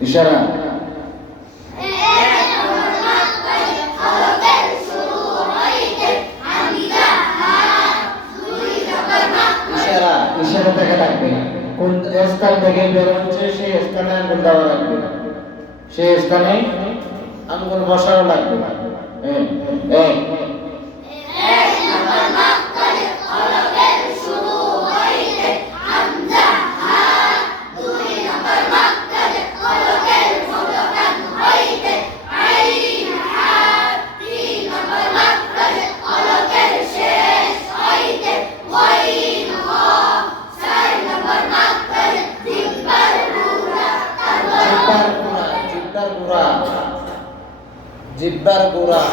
ইশারা ইশারা ইশারা থেকে ডাকবে কোন স্থান থেকে বের হচ্ছে সেই স্থানে আঙ্গুল দেওয়া লাগবে সেই স্থানে আঙ্গুল বসানো লাগবে জিব্বার গোড়া